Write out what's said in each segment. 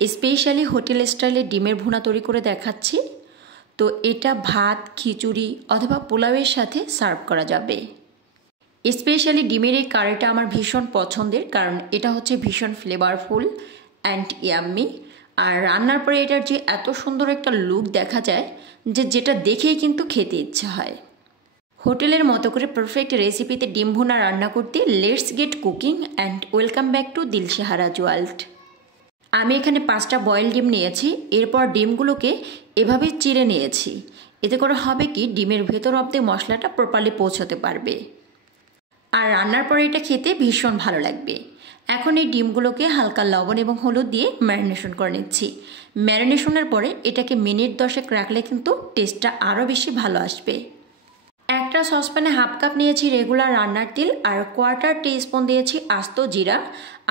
Specially hotel স্টাইলে ডিমের ভুনা তৈরি করে দেখাচ্ছি। তো এটা ভাত, খিচুড়ি অথবা পোলাওয়ের সাথে সার্ভ করা যাবে। স্পেশালি ডিমের এই কারিটা আমার ভীষণ পছন্দের, কারণ এটা হচ্ছে ভীষণ ফ্লেভারফুল অ্যান্ড ইয়াম্মি। আর রান্নার পরে এটার যে এত সুন্দর একটা লুক দেখা যায় যেটা দেখেই কিন্তু খেতে ইচ্ছা হয়। হোটেলের মতো করে পারফেক্ট রেসিপিতে ডিম ভুনা রান্না করতে let's get cooking and welcome back to Dilshaharaj world. আমি এখানে 5টা বয়েল ডিম নিয়েছি। এরপর ডিমগুলোকে এভাবে চিড়ে নিয়েছি। এতে করে হবে কি, ডিমের ভেতর অব্দি মশলাটা প্রপারলি পৌঁছতে পারবে আর রান্নার পরে এটা খেতে ভীষণ ভালো লাগবে। এখন এই ডিমগুলোকে হালকা লবণ এবং হলুদ দিয়ে ম্যারিনেশন করে নিচ্ছি। ম্যারিনেশনের পরে এটাকে মিনিট 10 রাখলে কিন্তু টেস্টটা আরও বেশি ভালো আসবে। একটা সসপ্যানে 1/2 কাপ নিয়েছি রেগুলার রান্নার তেল আর 1/4 টিস্পুন দিয়েছি আস্ত জিরা।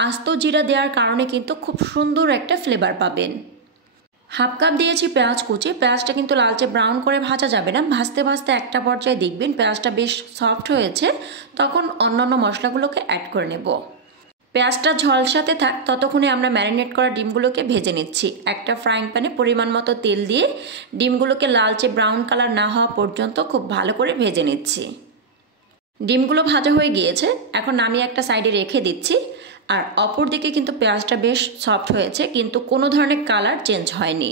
আস্ত জিরা দেওয়ার কারণে কিন্তু খুব সুন্দর একটা ফ্লেভার পাবেন। 1/2 কাপ দিয়েছি পেঁয়াজ কুচি। পেঁয়াজটা কিন্তু লালচে ব্রাউন করে ভাজা যাবে না, ভাজতে ভাজতে একটা পর্যায়ে দেখবেন পেঁয়াজটা বেশ সফট হয়েছে, তখন অন্যান্য মশলাগুলোকে অ্যাড করে নেব। পেঁয়াজটা ঝলসাতে থাক ততক্ষণে আমরা ম্যারিনেট করা ডিমগুলোকে ভেজে নিচ্ছি। একটা ফ্রাইং প্যানে পরিমাণ মতো তেল দিয়ে ডিমগুলোকে লালচে ব্রাউন কালার না হওয়া পর্যন্ত খুব ভালো করে ভেজে নিচ্ছি। ডিমগুলো ভাজা হয়ে গিয়েছে, এখন নামিয়ে একটা সাইডে রেখে দিচ্ছি। আর অপর দিকে কিন্তু পেঁয়াজটা বেশ সফট হয়েছে, কিন্তু কোনো ধরনের কালার চেঞ্জ হয়নি।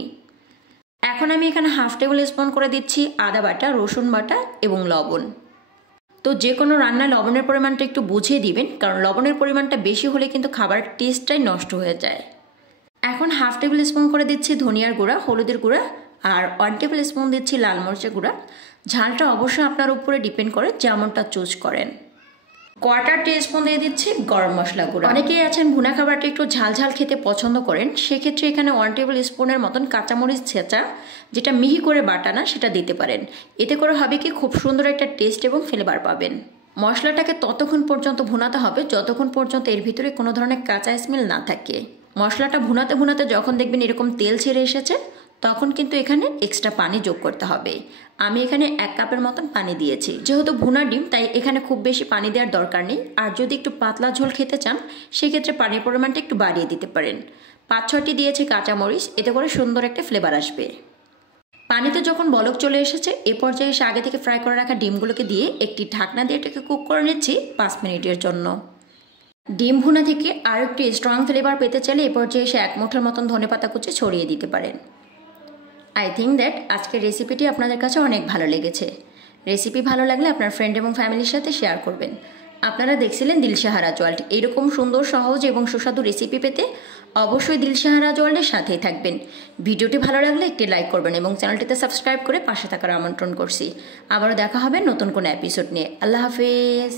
এখন আমি এখানে 1/2 টেবিল স্পুন করে দিচ্ছি আদা বাটা, রসুন বাটা এবং লবণ। তো যে কোনো রান্নায় লবণের পরিমাণটা একটু বুঝিয়ে দিবেন, কারণ লবণের পরিমাণটা বেশি হলে কিন্তু খাবারের টেস্টটাই নষ্ট হয়ে যায়। এখন 1/2 টেবিল স্পুন করে দিচ্ছি ধনিয়ার গুঁড়া, হলুদের গুঁড়া আর 1 টেবিল স্পুন দিচ্ছি লাল মরিচের গুঁড়া। ঝালটা অবশ্যই আপনার উপরে ডিপেন্ড করে যেমনটা চুজ করেন। 1/4 টিস্পুন দিয়ে দিচ্ছি গরম মশলা গুঁড়া। অনেকেই আছেন ভুনা খাবারটা একটু ঝাল ঝাল খেতে পছন্দ করেন, সেক্ষেত্রে এখানে 1 টেবিল স্পুনের মতন কাঁচামরিচ ছেঁচা, যেটা মিহি করে বাটানা, সেটা দিতে পারেন। এতে করে হবে কি, খুব সুন্দর একটা টেস্ট এবং ফ্লেভার পাবেন। মশলাটাকে ততক্ষণ পর্যন্ত ভুনাতে হবে যতক্ষণ পর্যন্ত এর ভিতরে কোনো ধরনের কাঁচা স্মেল না থাকে। মশলাটা ভুনাতে ভুনাতে যখন দেখবেন এরকম তেল ছেড়ে এসেছে, তখন কিন্তু এখানে এক্সট্রা পানি যোগ করতে হবে। আমি এখানে 1 কাপের মতন পানি দিয়েছি। যেহেতু ভুনা ডিম, তাই এখানে খুব বেশি পানি দেওয়ার দরকার নেই। আর যদি একটু পাতলা ঝোল খেতে চান, সেক্ষেত্রে পানির পরিমাণটা একটু বাড়িয়ে দিতে পারেন। 5-6টি দিয়েছি কাঁচামরিচ, এতে করে সুন্দর একটা ফ্লেভার আসবে। পানিতে যখন বলক চলে এসেছে, এ পর্যায়ে এসে আগে থেকে ফ্রাই করে রাখা ডিমগুলোকে দিয়ে একটি ঢাকনা দিয়ে এটাকে কুক করে নিচ্ছি 5 মিনিটের জন্য। ডিম ভুনা থেকে আর একটু স্ট্রং ফ্লেভার পেতে চাইলে এ পর্যায়ে এসে 1 মুঠোর মতন ধনেপাতা কুচি ছড়িয়ে দিতে পারেন। আই থিঙ্ক দ্যাট আজকের রেসিপিটি আপনাদের কাছে অনেক ভালো লেগেছে। রেসিপি ভালো লাগলে আপনার ফ্রেন্ড এবং ফ্যামিলির সাথে শেয়ার করবেন। আপনারা দেখছিলেন দিলশাহারাজ ওয়ার্ল্ড। এইরকম সুন্দর, সহজ এবং সুস্বাদু রেসিপি পেতে অবশ্যই দিলশাহারাজ ওয়ার্ল্ডের সাথেই থাকবেন। ভিডিওটি ভালো লাগলে একটি লাইক করবেন এবং চ্যানেলটিতে সাবস্ক্রাইব করে পাশে থাকার আমন্ত্রণ করছি। আবারও দেখা হবে নতুন কোনো এপিসোড নিয়ে। আল্লাহ হাফেজ।